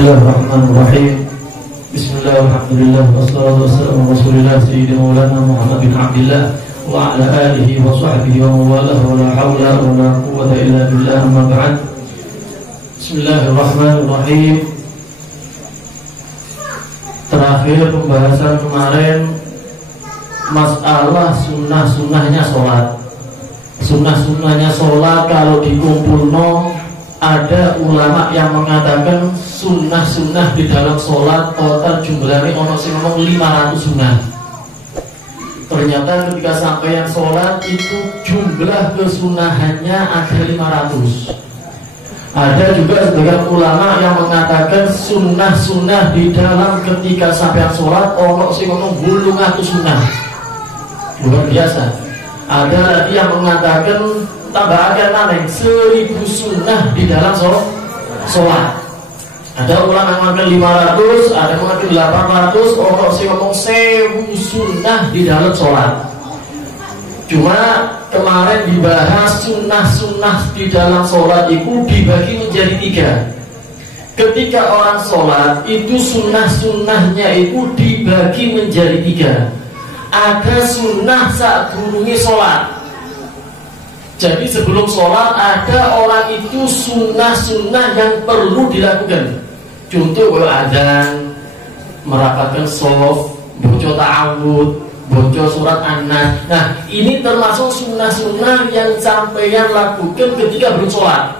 Bismillahirrahmanirrahim. Bismillahirrahmanirrahim. Wassalatu wassalamu ala Rasulillah sayyidina Maulana Muhammad bin Abdillah wa ala alihi wa sahbihi wa mawalah wa la hawla wa la quwwata illa billah, amma ba'd. Bismillahirrahmanirrahim. Terakhir pembahasan kemarin masalah sunnah-sunnahnya sholat. Sunnah-sunnahnya sholat kalau dikumpulno, ada ulama yang mengatakan sunnah-sunnah di dalam sholat total jumlahnya ono sing ngomong 500 sunnah. Ternyata ketika sampai yang sholat itu jumlah kesunahannya ada 500. Ada juga sebagian ulama yang mengatakan sunnah-sunnah di dalam ketika sampai yang sholat ono sing ngomong 800 sunnah. Luar biasa. Ada lagi yang mengatakan tambahkan nanti 1000 sunnah di dalam sholat. Ada ulama yang mengatakan 500, ada yang mengatakan 800, orang sih ngomong 1000 sunnah di dalam sholat. Cuma kemarin dibahas sunnah-sunnah di dalam sholat itu dibagi menjadi 3. Ketika orang sholat itu sunnah-sunnahnya itu dibagi menjadi 3. Ada sunnah saat durungi sholat. Jadi sebelum sholat ada orang itu sunnah-sunnah yang perlu dilakukan. Contoh kalau adzan, merapatkan shaf, baca ta'awud, baca surat An-Nas. Nah ini termasuk sunnah-sunnah yang sampeyan lakukan ketika belum sholat.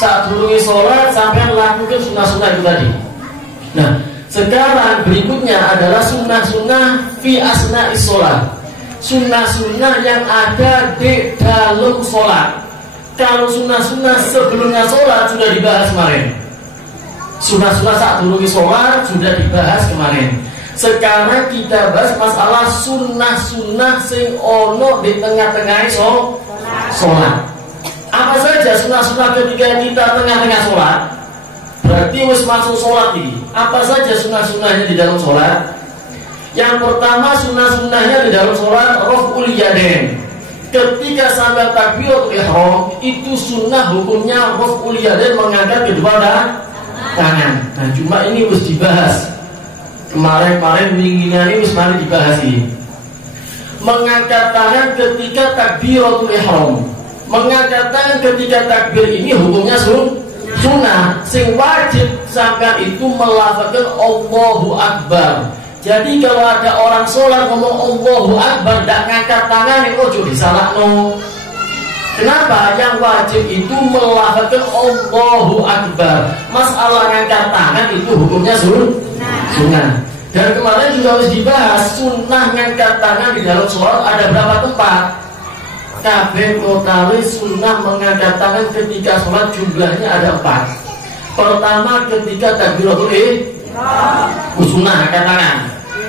Saat durungi sholat sampeyan lakukan sunnah-sunnah itu tadi. Nah sekarang berikutnya adalah sunnah-sunnah fi asna'is sholat. Sunnah-sunnah yang ada di dalam sholat. Kalau sunnah-sunnah sebelumnya sholat sudah dibahas kemarin. Sunnah-sunnah saat durungi sholat sudah dibahas kemarin. Sekarang kita bahas masalah sunnah-sunnah sing ono di tengah-tengah sholat. Apa saja sunnah-sunnah ketika kita tengah-tengah sholat? Berarti wis masuk sholat ini. Apa saja sunnah-sunnahnya di dalam sholat? Yang pertama sunnah-sunnahnya di dalam sholat raf'ul yadain. Ketika sampai takbiratul ihram itu sunnah hukumnya raf'ul yadain, mengangkat kedua tangan. Nah cuma ini harus dibahas. Kemarin minggunya ini harus mari dibahas ini. Mengangkat tangan ketika takbiratul ihram. Mengangkat tangan ketika takbir ini hukumnya sunnah. Sing wajib sampai itu melafazkan Allahu Akbar. Jadi kalau ada orang sholat ngomong Allahu Akbar, tidak ngangkat tangan, itu ojo disalahno. Kenapa? Yang wajib itu melafazkan Allahu Akbar. Masalah ngangkat tangan itu hukumnya sunnah. Dan kemarin juga harus dibahas sunnah ngangkat tangan di dalam sholat ada berapa tempat? Kabeh total sunnah mengangkat tangan ketika sholat jumlahnya ada 4. Pertama ketika takbiratul sunnah angkat tangan.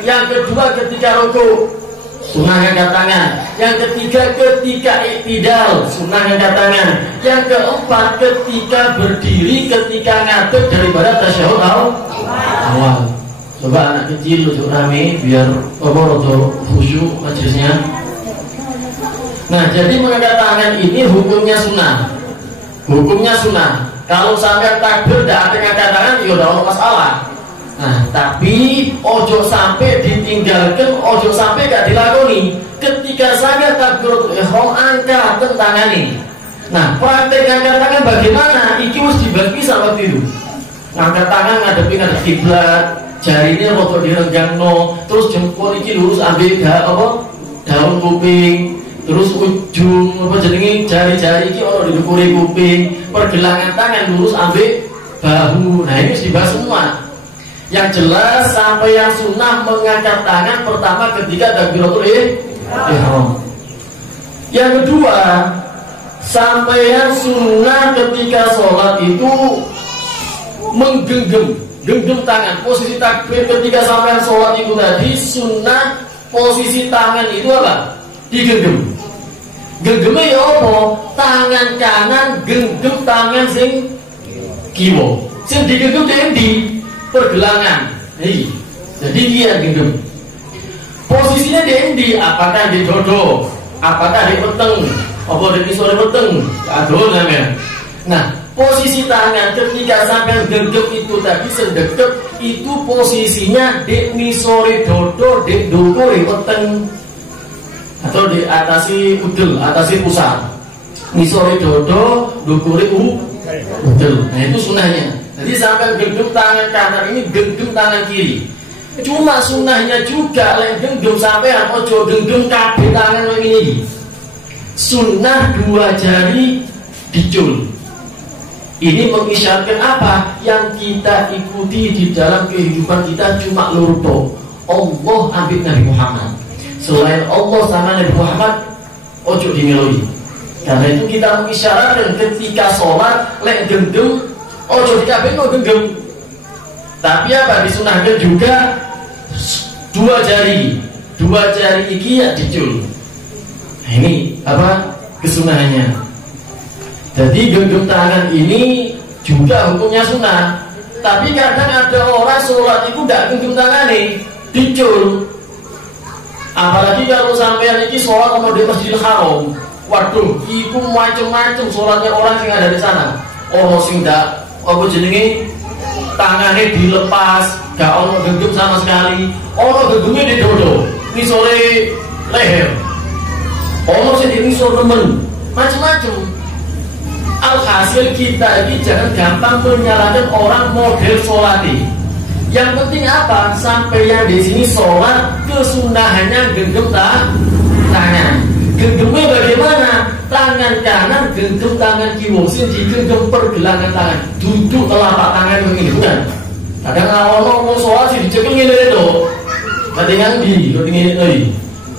Yang kedua ketika ruku, sunnah angkat tangan. Yang ketiga ketika iktidal, sunnah angkat tangan. Yang keempat ketika berdiri, ketika ngadeg daripada tasyahud awal. Coba anak kecil untuk rame biar rodo khusyuk majelisnya. Nah jadi mengangkat tangan ini hukumnya sunnah. Hukumnya sunnah. Kalau sampai takbir tidak ada ngangkat tangan, ya udah masalah. Nah, tapi ojo sampai ditinggalkan, ojo sampai gak dilakoni. Ketika saya takbiratul ihram angkat tangan ini. Nah, praktek angkat tangan bagaimana? Iki harus dibagi sama itu. Angkat tangan ngadepin ada kiblat, jarinya roto direnggangno, terus jempol iki lurus ambil daun kuping, terus ujung jari-jari iki ono didukuri kuping, pergelangan tangan lurus ambil bahu. Nah, ini harus dibahas semua. Yang jelas sampai yang sunnah mengangkat tangan pertama ketika takbiratul ihram. Yang kedua, sampai yang sunnah ketika sholat itu menggenggam tangan. Posisi takbir ketika sampai yang sholat itu tadi sunnah posisi tangan itu apa? Digenggam. Genggemnya ya apa? Tangan kanan genggam tangan sing kiwa. Sing digenggam di pergelangan. Jadi dia genggam. Posisinya di apakah di dodo, apakah di peteng, apa di sore peteng, aduh namanya. Nah, posisi tangan ketika sampai genggam itu tadi sedekep itu posisinya di misore dodo, di dukure weteng atau di atasi udel, atasi pusat. Misore dodo, dukure udel. Nah itu sunahnya. Jadi sampai genggam tangan kanan ini genggam tangan kiri. Cuma sunahnya juga lek genggam sampean ojo genggam kabeh tangan ini. Sunnah 2 jari dicul. Ini mengisyaratkan apa? Yang kita ikuti di dalam kehidupan kita cuma lurto. Allah ambil Nabi Muhammad. Selain Allah sama Nabi Muhammad, ojo dimeloi. Karena itu kita mengisyaratkan ketika sholat, lek gendem, ojo dikabin no genggam. Tapi apa? Disunahkan juga 2 jari. 2 jari iki ya dicul. Nah, ini apa? Kesunahannya. Jadi genggam tangan ini juga hukumnya sunnah. Tapi kadang ada orang sholat itu tidak genggam tangan nih, dicul. Apalagi kalau sampean ini sholat sama di Masjidil Haram, waduh, itu macam-macam sholatnya orang yang ada di sana. Orang sing dak apa jenenge tangannya dilepas, gak ono genggam sama sekali. Orang genggamnya di dodo, misole leher. Orang sing di misol temen, macam-macam. Alhasil kita ini jangan gampang menyalahkan orang model sholati. Yang penting apa? Sampai yang di sini sholat kesunahannya genggam tangan. Genggamnya bagaimana? Tangan kanan genggam tangan kiri, sing digenggam pergelangan tangan. Duduk telapak tangan begini, bukan? Kadang awal mau sholat sih dicekel ngene itu. Kadang di, ngene.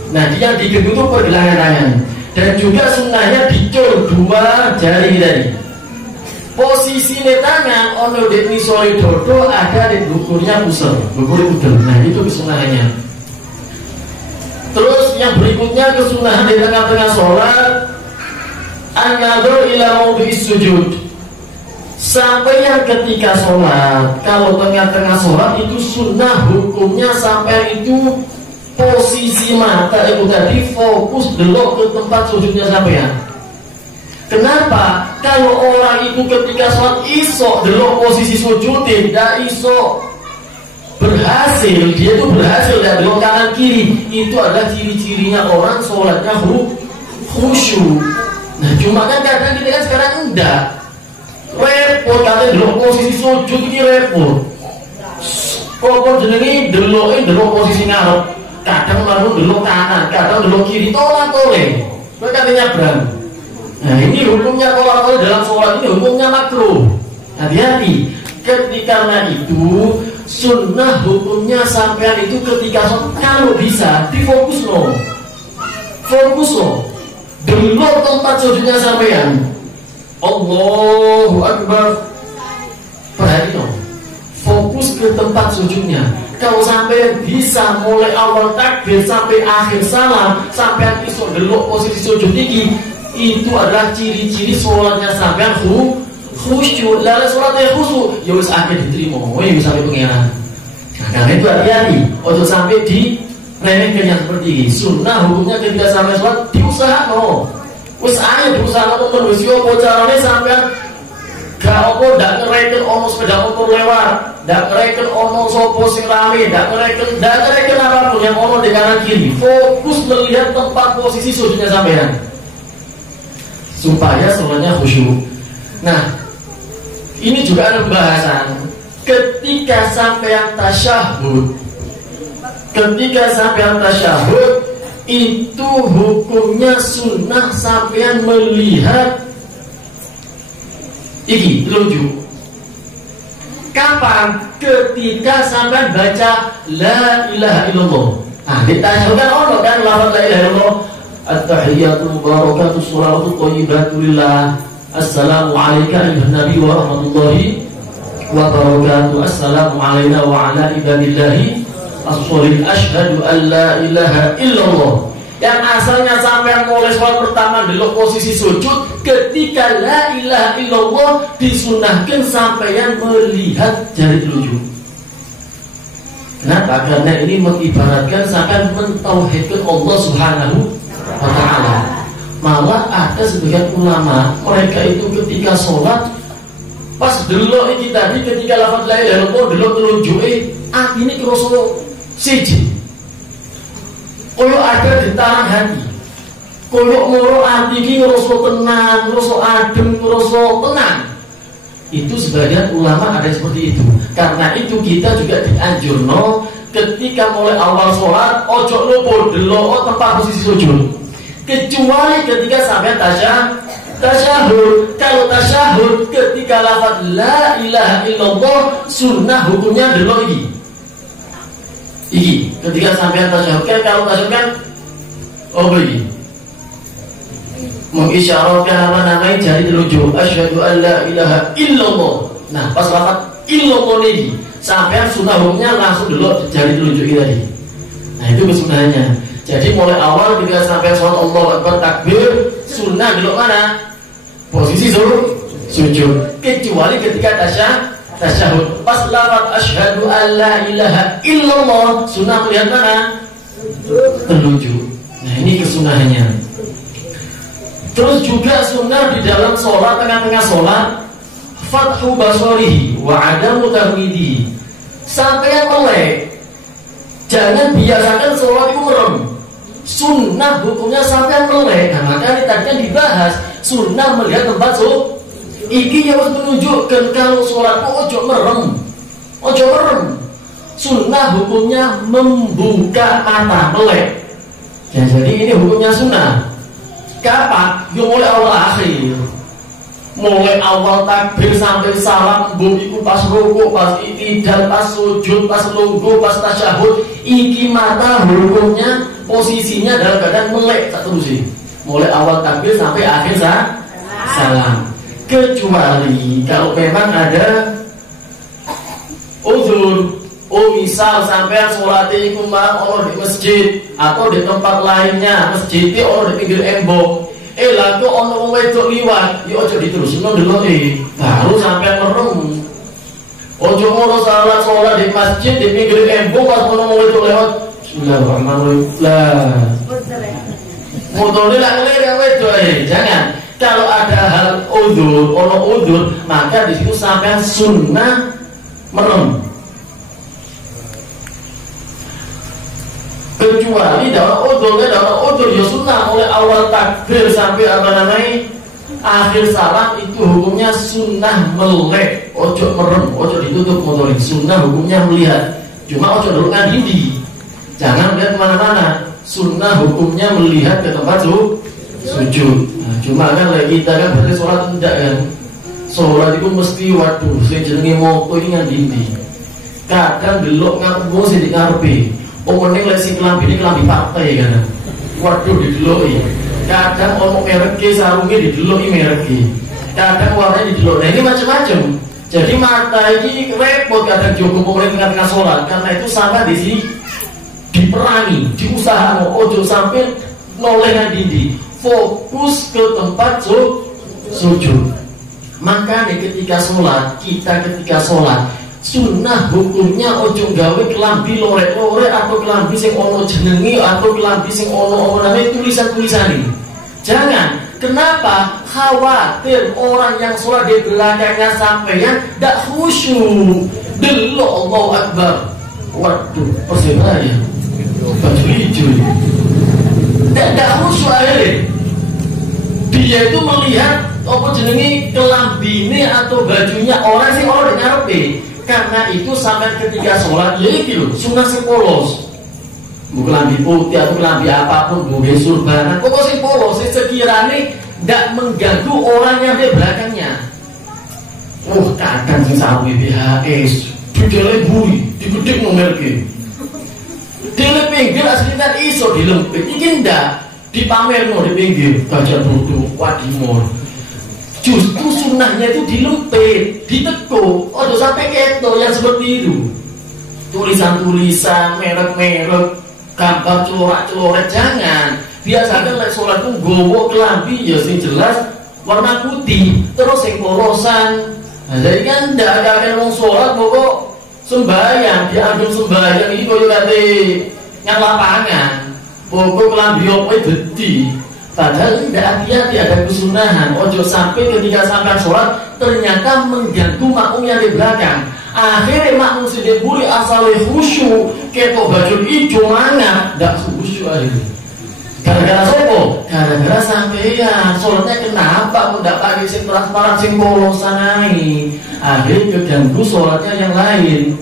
Nah, dia digenggam itu pergelangan tangan. Dan juga sunnahnya dicul 2 jari tadi. Posisi tangan ono di misori dodo ada di dukurnya pusel, dukur udel. Nah itu kesunahannya. Terus yang berikutnya kesunahan di tengah-tengah sholat, an-nadhur ila mawdi'is sujud. Sampai yang ketika sholat, kalau tengah-tengah sholat itu sunnah hukumnya sampai itu posisi mata itu tadi fokus delok ke tempat sujudnya sampean. Kenapa? Kalau orang itu ketika sholat iso delok posisi sujud tidak iso berhasil, dia itu berhasil dan delok kanan kiri, itu adalah ciri-cirinya orang sholatnya khusyuk. Nah cuma kan kadang kita kan sekarang enggak, repot kalian delok posisi sujud ini repot. Kok jenenge delok posisi ngarep. Kadang malu delok kanan, kadang delok kiri, tolak-tolak. Kowe katanya berang. Nah ini hukumnya tolak-tolak dalam sholat ini hukumnya makruh. Hati-hati. Karena itu sunnah hukumnya sampean itu ketika sholat kalau bisa difokus loh. Fokus loh. Delok tempat sujudnya sampean. Allahu Akbar. Perhatikan loh. Fokus ke tempat sujudnya. Kalau sampai bisa mulai awal takbir sampai akhir salam, sampai iso delok posisi sujud tinggi, itu adalah ciri-ciri sholatnya sampean khusyuk. Lalu sholatnya khusyuk, ya wis akhir diterima, ya wis sampai pengeran. Nah, karena itu hati-hati, untuk sampai di remehkan yang seperti ini. Sunnah hukumnya ketika sampai sholat diusahakan, wis ayo diusahakan teman, wis yo carane sampean. Gak apa, gak ngereken ono sepeda motor lewat, gak ngereken ono sopo sing rame, gak ngereken apapun yang ono di kanan kiri. Fokus melihat tempat posisi sujudnya sampean supaya sholatnya khusyuk. Nah, ini juga ada pembahasan ketika sampean tasyahud. Ketika sampean tasyahud itu hukumnya sunnah sampean melihat iki lucu. Kapan? Ketika sampai baca la ilaha illallah. Ah, ditanya kan ono kan lafaz la ilaha illallah. At-tahiyyatu mubarakatuh sholawatu thayyibatu lillah. Assalamu alayka ayuhan nabi wa rahmatullahi wa barakatuh. Assalamu alayna wa ala ibadillahi as-sholihin. Asyhadu an la ilaha illallah. Yang asalnya sampai mulai sholat pertama delok posisi sujud, ketika la ilaha illallah disunahkan sampeyan melihat jari telunjuk. Kenapa? Karena ini mengibaratkan sampai mentauhidkan Allah Subhanahu wa ta'ala. Malah ada sebagian ulama, mereka itu ketika sholat Pas delok iki tadi ketika lafaz la ilaha illallah delok telunjuke atine krasa siji. Koyo ada getaran hati. Koyo moro ati iki ngrasa tenang, ngrasa adem, ngrasa tenang. Itu sebagian ulama ada seperti itu. Karena itu kita juga dianjurno ketika mulai awal sholat ojo lupa delok tempat posisi sujud. Kecuali ketika sampai tasyahud. Kalau tasyahud ketika lafaz la ilaha illallah sunnah hukumnya delok iki ketika sampai tasyahud kan, kalau tasyahud kan begini mengisyaratkan apa namanya jari telunjuk asyhadu an la ilaha illallah. Nah pas lafaz illallah ini sampai sunnah hukumnya langsung delok jari telunjuk tadi. Nah itu kesunahannya. Jadi mulai awal ketika sampai sholat Allahu Akbar takbir sunnah delok mana? Posisi sujud. Kecuali ketika tasyahud. Pas lafaz asyhadu an la ilaha illallah sunnah melihat mana? Telunjuk. Nah ini kesunahannya. Terus juga sunnah di dalam sholat, tengah-tengah sholat fathu basarihi wa adamu tahmidihi. Sampai yang melek, jangan biasakan sholat itu merem. Sunnah hukumnya sampai melek. Nah maka ini tadinya dibahas sunnah melihat tempat iki yang harus menunjukkan kalau sholat ojo merem. Sunnah hukumnya membuka mata melek. Ya, jadi ini hukumnya sunnah. Kapan? Ya mulai awal akhir. Mulai awal takbir sampai salam, iku pas rukuk, pas i'tidal, pas sujud, pas lungguh, pas tasyahud, iki mata hukumnya posisinya dalam keadaan melek tak terus sih. Mulai awal takbir sampai akhir salam. Kecuali kalau memang ada uzur. Misal sampai sholat iku orang di masjid atau di tempat lainnya, masjidnya orang di pinggir embok. Lalu ono wong wedok liwat, ya ojo diterusno ndeloke. Baru sampai merem. Ojo ngono sholat di masjid di pinggir embok pas ono wong wedok lewat. Bismillahirrahmanirrahim. Lah. Motone lak ngelirik wedok jangan. Kalau ada hal udzur, maka di situ sampai sunnah merem. Kecuali dalam udzur ya sunnah mulai awal takbir sampai akhir salam itu hukumnya sunnah melek, ojo merem, ojo ditutup motorin. Sunnah hukumnya melihat, cuma ojo dulu ngadindi, jangan lihat kemana-mana. Sunnah hukumnya melihat ke tempat sujud. Nah, cuma kan kita kan berarti sholat tidak kan. Sholat itu mesti waduh, saya jenenge moto ini ngadindi. Kadang delok ngaku sing dikarepe. Mending lesi kelambi partai kan. Waduh dideloki. Kadang ono mereke sarunge dideloki mereke. Kadang warnanya dideloki. Nah ini macam-macam. Jadi mata ini repot kadang jogo pemerintah tengah sholat. Karena itu sama di sini diperangi, diusahakan ojo sampai noleh ngadindi. Fokus ke tempat sujud. Maka ketika sholat, ketika sholat sunnah hukumnya ojo gawe kelambi lorek-lorek atau kelambi sing ono jenengi atau kelambi sing ono namanya tulisan-tulisan ini. Jangan. Kenapa? Khawatir orang yang sholat di belakangnya sampeyan tidak khusyuk. Delok Allahu Akbar. Waduh, persebaya. Baju hijau. Tidak khusyuk akhirnya. Dia itu melihat apa jenengi kelambi ini atau bajunya orang sing ono di ngarepe. Karena itu sampai ketika sholat ya itu sunnah sepolos. Bukan lambi putih atau lambi apapun, bukan surbanan. Pokoknya sepolos, sekiranya tidak mengganggu orang yang di belakangnya. Kadang sing sawi BHS, didele bui, digedek nomerke. Dele pinggir aslinya iso dilempit, ini ndak dipamerno di pinggir, gajah duduk, wadimor. Justru sunnahnya itu dilempit, ditekuk, ojo sampai keto yang seperti itu. Tulisan-tulisan, merek-merek, gambar celorak-celorak, jangan. Biasakan lek sholat itu gowo kelambi ya sing jelas warna putih, terus sing polosan. Nah, jadi kan ndak ada wong sholat pokok sembahyang, diambil sembahyang ini koyo kate yang lapangan. Pokok kelambi opo dadi. Padahal tidak hati-hati, ada kesunahan. Ojo sampai ketika sampai sholat ternyata mengganggu makmum yang di belakang. Akhirnya makmum sedih buri asalnya khusyuk, ketok baju hijau mana, tidak khusyuk akhirnya. Gara-gara sopo? Gara-gara sampeyan sholatnya kenapa tidak pakai sing transparan sing polosan ae. Akhirnya keganggu sholatnya yang lain.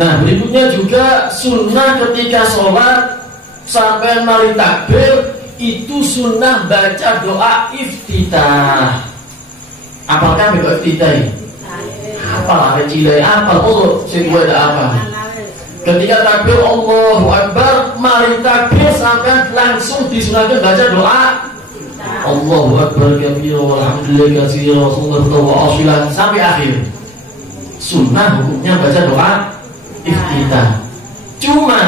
Nah berikutnya juga sunnah ketika sholat sampai mari takbir itu sunnah baca doa iftitah. Apakah doa iftitah? Apa ada cilai? Apa? Oh, sing gue ada apa? Ketika takbir Allahu Akbar, mari takbir sampai langsung disunahkan baca doa Allahu Akbar kabira walhamdulillah katsira wa asilan sampai akhir. Sunnah hukumnya baca doa iftitah. Cuma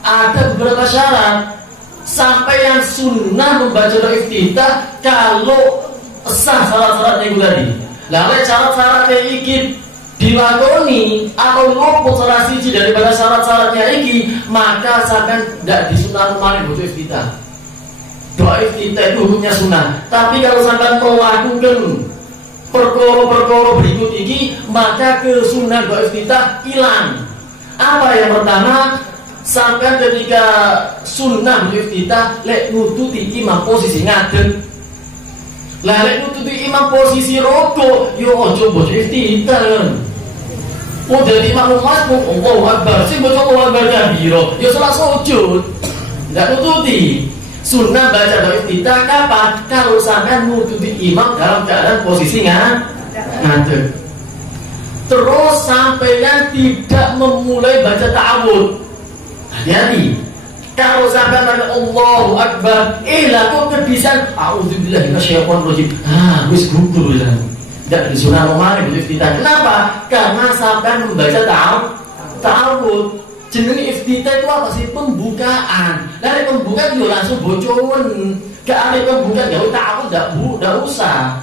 ada beberapa syarat. Sampai yang sunnah membaca doa iftitah kalau sah syarat-syaratnya itu tadi. Lalu syarat-syaratnya iki dilakoni atau luput salah siji daripada syarat-syaratnya iki, maka sampai tidak disunah kemarin baca iftitah. Doa iftitah itu hukumnya sunnah. Tapi kalau sampai melakukan perkara-perkara berikut ini, maka kesunahan doa iftitah hilang. Apa yang pertama? Sampai ketika sunnah iftitah lek nututi imam posisi ngadeg. Lah lek nututi imam posisi rokok, yo ojo baca iftitah. Oh jadi imam masmum Allahu Akbar, sing baca Allahu Akbar kabiro, yo salah sujud. Enggak nututi. Sunnah baca doa iftitah kapan? Kalau sampai nututi imam dalam keadaan posisi ngadeg. Terus sampeyan tidak memulai baca ta'awudz. Hati-hati. Kalau sampai pada Allahu Akbar, lah kok kebisan a'udzubillahi minasyaitonir rajim. Wis gugur ya. Tidak disunah kemarin itu iftitah. Kenapa? Karena sampai membaca ta'awudz. Jenenge iftitah itu apa sih? Pembukaan. Dari pembukaan yo langsung bocoren. Gak ada pembukaan, enggak ta'awudz enggak usah.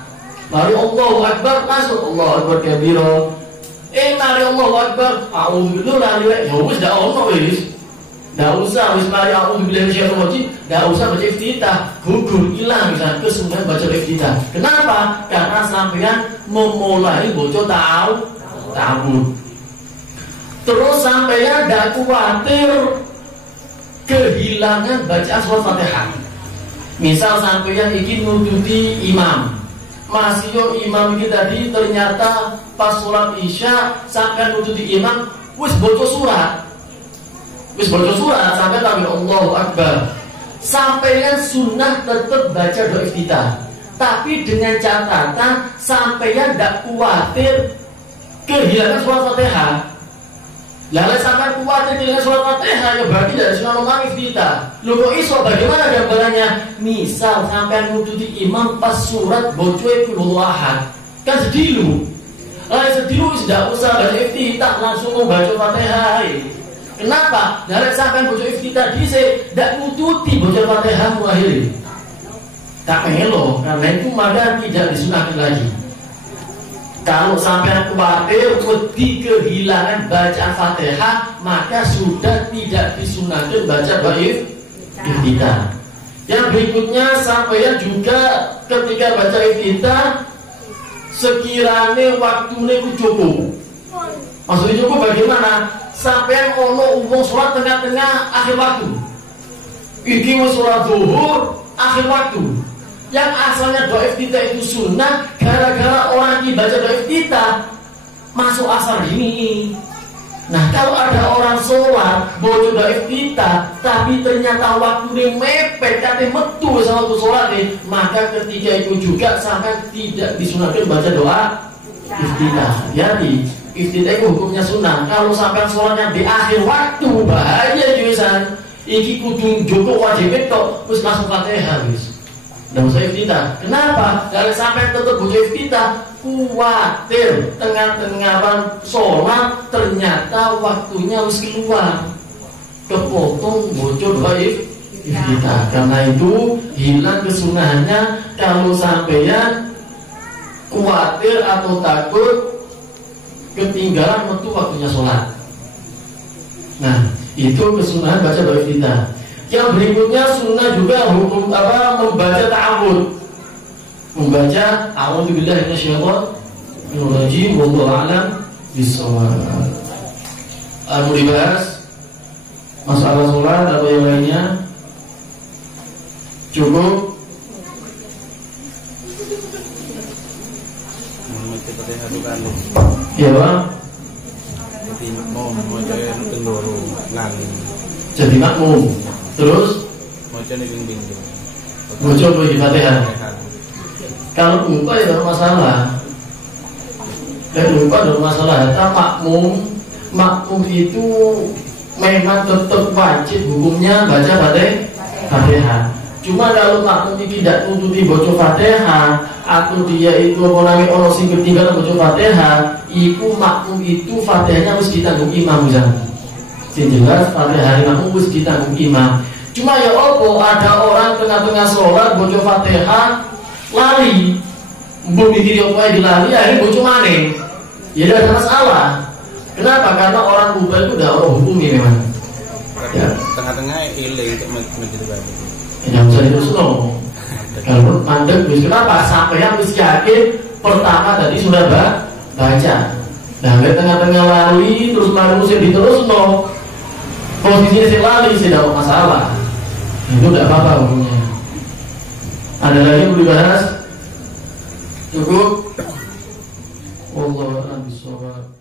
Mari Allahu Akbar masuk Allahu Akbar kabira. Mari Allahu Akbar a'udzubillahi ya wis dak ono wis. Nggak usah, wis mari a'udzubillahi minasyaitonir rajim, nggak usah baca iftitah, gugur hilang misalnya kesunahan baca iftitah. Kenapa? Karena sampean memulai baca ta'awudz. Terus sampean nggak khawatir kehilangan bacaan surat Fatihah. Misal sampean ingin nututi imam, masih yo imam ini tadi ternyata pas sholat isya sampean nututi imam, wis baca surat. Sampai tampil Allahu Akbar. Sampeyan sunnah tetap baca doa iftitah. Tapi dengan catatan sampeyan tidak khawatir kehilangan surat Fatihah. Lalu sampai khawatir kehilangan surat Fatihah, ya berarti dari sunnah nomor iftitah. Lu kok iso bagaimana gambarannya? Misal sampeyan nututi imam pas surat bocoe kulul ahad. Kan sedilu. Sedilu tidak usah baca iftitah, langsung membaca Fatihah. Kenapa? Dari sampai bocor iftitah dhisik ndak nututi bocor Fatihah akhirnya. Tak melo, karena itu maka tidak disunahkan lagi. Kalau sampai khawatir wedi kehilangan bacaan Fatihah, maka sudah tidak disunahkan baca doa iftitah. Yang berikutnya sampeyan juga ketika baca iftitah sekiranya waktunya cukup. Maksudnya cukup bagaimana? Sampai ono umum sholat tengah-tengah akhir waktu. Iki sholat zuhur akhir waktu. Yang asalnya doa iftitah itu sunnah, gara-gara orang yang baca doa iftitah masuk asar ini. Nah kalau ada orang sholat baca doa iftitah, tapi ternyata waktunya mepet, katanya metu sama waktu sholat nih, maka ketika itu juga sampai tidak disunahkan baca doa iftitah. Jadi iftitah itu hukumnya sunnah. Kalau sampai sholatnya di akhir waktu, bahaya juisan. Iki kudu joko wajib itu, terus langsung Fatihah wis. Nggak usah iftitah. Kenapa? Kalau sampai tetap butuh iftitah, khawatir tengah-tengah sholat ternyata waktunya harus keluar, kepotong bocor doa iftitah. Karena itu hilang kesunahannya kalau sampeyan khawatir atau takut ketinggalan waktu waktunya sholat. Nah, itu kesunahan baca doa iftitah. Yang berikutnya sunnah juga hukum membaca ta'awud. Membaca a'udzubillahi minasyaitonir rajim wallahu a'lam bishawab. Mau dibahas masalah sholat atau yang lainnya? Cukup? Ya Pak. Jadi makmum. Terus? Baca Fatihah. Kalau lupa ya tidak masalah. Kalau lupa tidak masalah. Tapi makmum itu memang tetap wajib hukumnya baca Fatihah. Cuma kalau makmum tidak nututi baca Fatihah, atau dia itu ono sing ketinggalan baca Fatihah, iku makmum itu Fatihahnya harus ditanggung imam misalnya. Sing jelas Fatihah makmum harus ditanggung imam. Cuma ya opo ada orang tengah-tengah sholat baca Fatihah lali, mbok mikir opo ae dilali akhirnya baca maneh. Ya tidak ada masalah. Kenapa? Karena orang lupa itu udah orang hukumnya memang. Ya. Tengah-tengah ilang untuk balik. Yang bisa diteruskan. Kalau mandek, kenapa? Sampai yang mesti yakin pertama tadi sudah baca. Nah, ke tengah-tengah lari terus manusia diteruskan. Posisinya si lari tidak masalah. Itu tidak apa-apa hukumnya. Ada lagi yang boleh bahas? Cukup. Wallahu a'lam bishawab.